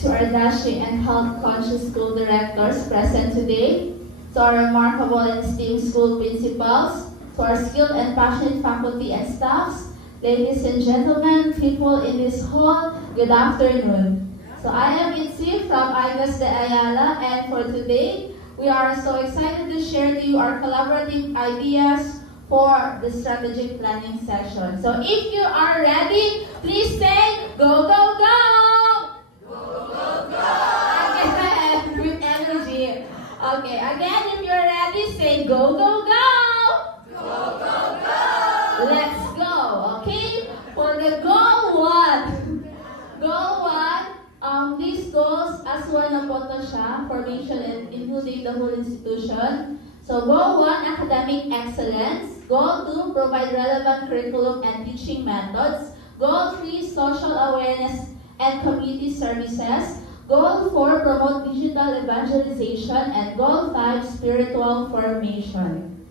To our dashing and health-conscious school directors present today, to our remarkable and esteemed school principals, to our skilled and passionate faculty and staffs, ladies and gentlemen, people in this hall, good afternoon. So I am Itzi from Aygas de Ayala, and for today, we are so excited to share to you our collaborative ideas for the strategic planning session. So if you are ready, please say, go, go, go! With energy. Okay, again, if you're ready, say go, go, go! Go, go, go! Let's go, okay? For the goal one. Goal one, this goes as one of siya, formation and including the whole institution. So goal one, academic excellence. Goal two, provide relevant curriculum and teaching methods. Goal three, social awareness and community services. Goal 4, promote digital evangelization. And Goal 5, spiritual formation.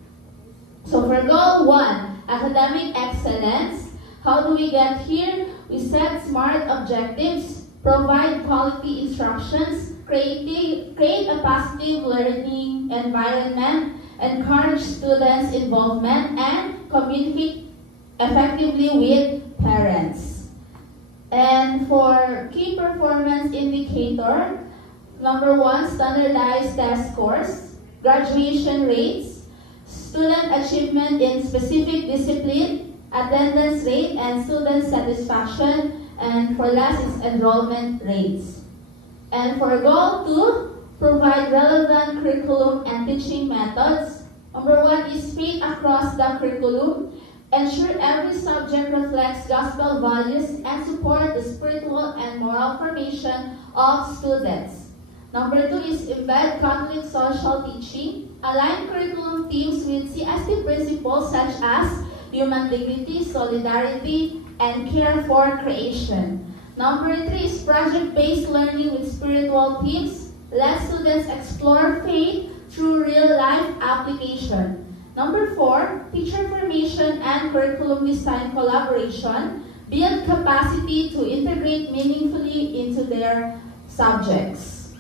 So for Goal 1, academic excellence, how do we get here? We set SMART objectives, provide quality instructions, create a positive learning environment, encourage students' involvement, and communicate effectively with parents. And for key performance indicator, number 1, standardized test scores, graduation rates, student achievement in specific discipline, attendance rate, and student satisfaction, and for last is enrollment rates. And for goal 2, provide relevant curriculum and teaching methods. Number 1 is faith across the curriculum. Ensure every subject reflects gospel values and support the spiritual and moral formation of students. Number 2 is embed Catholic social teaching. Align curriculum themes with CST principles such as human dignity, solidarity, and care for creation. Number 3 is project-based learning with spiritual themes. Let students explore faith through real-life application. Number 4, teacher formation and curriculum design collaboration. Build capacity to integrate meaningfully into their subjects.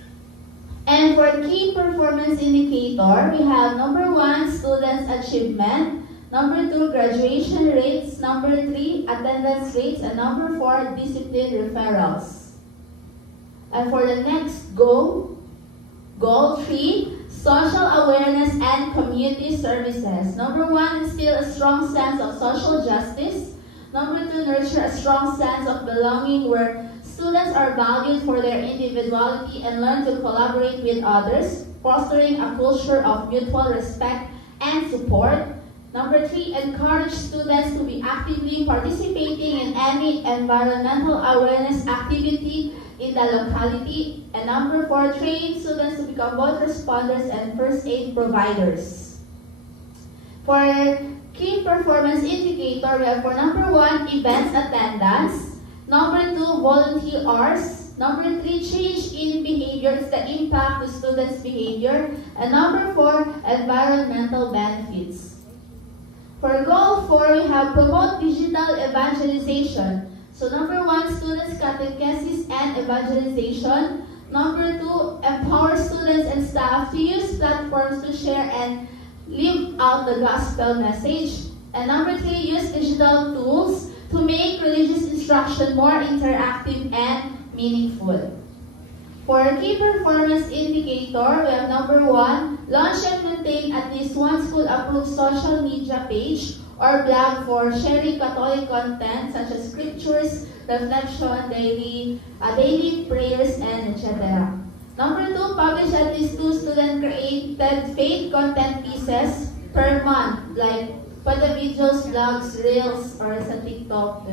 And for key performance indicator, we have number 1, students' achievement. Number 2, graduation rates. Number 3, attendance rates. And number 4, discipline referrals. And for the next goal 3, social awareness and community services. Number 1, instill a strong sense of social justice. Number 2, nurture a strong sense of belonging where students are valued for their individuality and learn to collaborate with others, fostering a culture of mutual respect and support. Number 3, encourage students to be actively participating in any environmental awareness activity in the locality. And number 4, train students to become both responders and first aid providers. For key performance indicator, we have for number 1, events attendance. Number 2, volunteer hours. Number 3, change in behavior. It's the impact to students' behavior. And number 4, environmental benefits. For goal 4, we have promote digital evangelization. So number 1, students' catechesis and evangelization. Number 2, empower students and staff to use platforms to share and live out the gospel message. And number 3, use digital tools to make religious instruction more interactive and meaningful. For key performance indicator, we have number 1, launch and maintain at least one school-approved social media page or blog for sharing Catholic content such as scriptures, reflection, daily prayers, and etc. Number 2, publish at least 2 student-created faith content pieces per month, like pwede videos, vlogs, reels, or sa TikTok.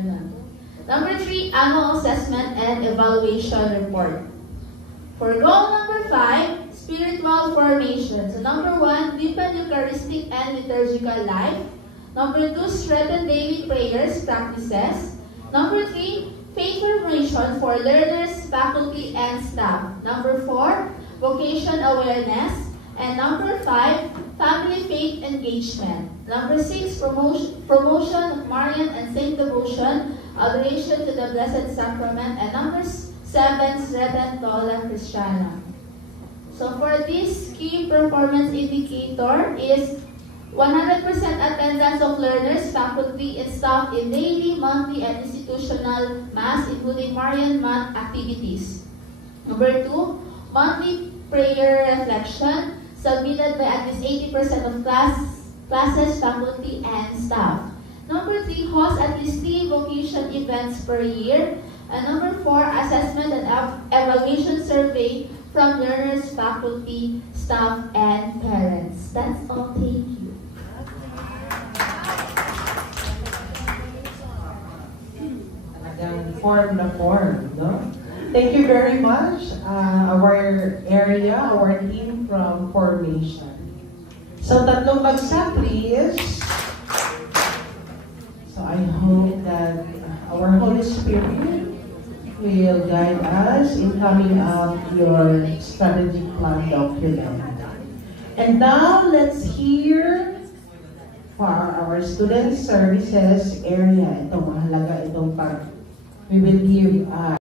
Number 3, annual assessment and evaluation report. For goal number 5, spiritual formation. So number 1, deepen Eucharistic and liturgical life. Number 2, strengthen daily prayers practices. Number 3, faith formation for learners, faculty, and staff. Number 4, vocation awareness. And number 5, family faith engagement. Number 6, promotion of Marian and Saint devotion, adoration to the Blessed Sacrament. And number 7, strengthen Tola Christiana. So for this key performance indicator is 100% attendance of learners, faculty, and staff in daily, monthly, and institutional Mass, including Marian Month activities. Number 2, monthly prayer reflection, submitted by at least 80% of classes, faculty, and staff. Number 3, host at least 3 vocation events per year. And number 4, assessment and evaluation survey from learners, faculty, staff, and parents. That's all. Thank you. Form na form, no? Thank you very much, our team from Formation. So, tatlong bagsak, please. So, I hope that our Holy Spirit will guide us in coming up your strategic plan document. And now, let's hear for our student services area. Ito, mahalaga itong part. We will give